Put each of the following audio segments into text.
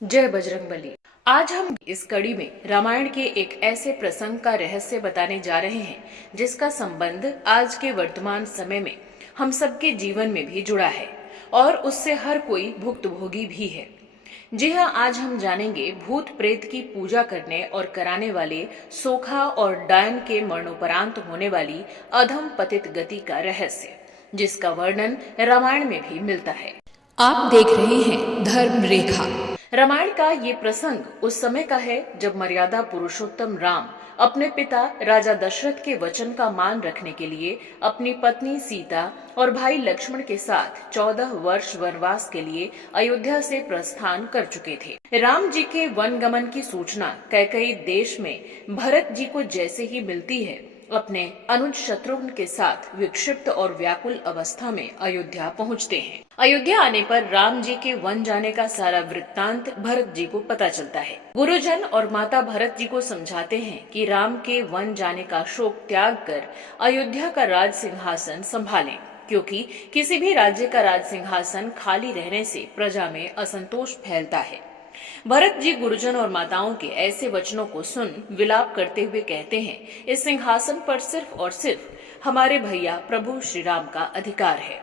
जय बजरंगबली। आज हम इस कड़ी में रामायण के एक ऐसे प्रसंग का रहस्य बताने जा रहे हैं जिसका संबंध आज के वर्तमान समय में हम सबके जीवन में भी जुड़ा है और उससे हर कोई भुक्तभोगी भी है। जी हाँ, आज हम जानेंगे भूत प्रेत की पूजा करने और कराने वाले सोखा और डायन के मरणोपरांत होने वाली अधम पतित गति का रहस्य, जिसका वर्णन रामायण में भी मिलता है। आप देख रहे हैं धर्म रेखा। रामायण का ये प्रसंग उस समय का है जब मर्यादा पुरुषोत्तम राम अपने पिता राजा दशरथ के वचन का मान रखने के लिए अपनी पत्नी सीता और भाई लक्ष्मण के साथ 14 वर्ष वनवास के लिए अयोध्या से प्रस्थान कर चुके थे। राम जी के वन गमन की सूचना कैकेयी देश में भरत जी को जैसे ही मिलती है, अपने अनुज शत्रुघ्न के साथ विक्षिप्त और व्याकुल अवस्था में अयोध्या पहुंचते हैं। अयोध्या आने पर राम जी के वन जाने का सारा वृत्तांत भरत जी को पता चलता है। गुरुजन और माता भरत जी को समझाते हैं कि राम के वन जाने का शोक त्याग कर अयोध्या का राज सिंहासन संभालें, क्योंकि किसी भी राज्य का राज सिंहासन खाली रहने से प्रजा में असंतोष फैलता है। भरत जी गुरुजन और माताओं के ऐसे वचनों को सुन विलाप करते हुए कहते हैं, इस सिंहासन पर सिर्फ और सिर्फ हमारे भैया प्रभु श्री राम का अधिकार है।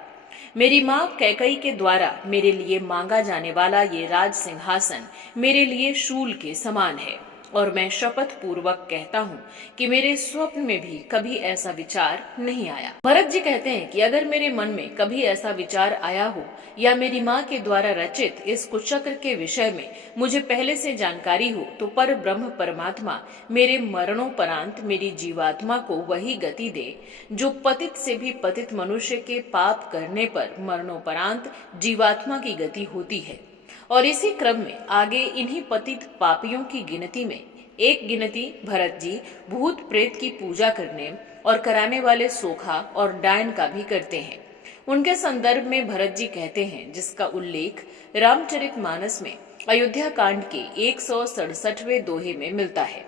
मेरी माँ कैकेयी के द्वारा मेरे लिए मांगा जाने वाला ये राज सिंहासन मेरे लिए शूल के समान है और मैं शपथ पूर्वक कहता हूँ कि मेरे स्वप्न में भी कभी ऐसा विचार नहीं आया। भरत जी कहते हैं कि अगर मेरे मन में कभी ऐसा विचार आया हो या मेरी माँ के द्वारा रचित इस कुचक्र के विषय में मुझे पहले से जानकारी हो, तो पर ब्रह्म परमात्मा मेरे मरणोपरांत मेरी जीवात्मा को वही गति दे जो पतित से भी पतित मनुष्य के पाप करने पर मरणोपरांत जीवात्मा की गति होती है। और इसी क्रम में आगे इन्हीं पतित पापियों की गिनती में एक गिनती भरत जी भूत प्रेत की पूजा करने और कराने वाले सोखा और डायन का भी करते हैं। उनके संदर्भ में भरत जी कहते हैं, जिसका उल्लेख रामचरितमानस में अयोध्या कांड के 167वें दोहे में मिलता है।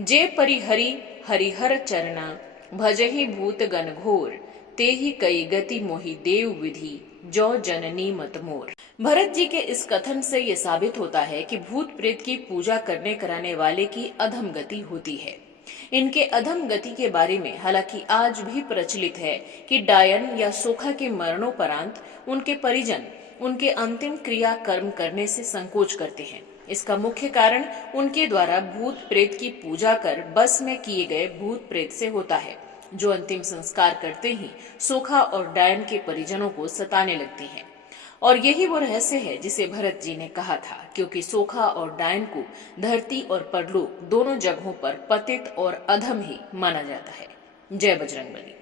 जे परिहरि हरिहर चरना भजहि भूत गण घोर, ते ही कई गति मोहि देव विधि जो जननी मत मोर। भरत जी के इस कथन से ये साबित होता है कि भूत प्रेत की पूजा करने कराने वाले की अधम गति होती है। इनके अधम गति के बारे में हालांकि आज भी प्रचलित है कि डायन या सोखा के मरणोपरांत उनके परिजन उनके अंतिम क्रिया कर्म करने से संकोच करते हैं। इसका मुख्य कारण उनके द्वारा भूत प्रेत की पूजा कर बस में किए गए भूत प्रेत से होता है, जो अंतिम संस्कार करते ही सोखा और डायन के परिजनों को सताने लगती हैं। और यही वो रहस्य है जिसे भरत जी ने कहा था, क्योंकि सोखा और डायन को धरती और परलोक दोनों जगहों पर पतित और अधम ही माना जाता है। जय बजरंगबली।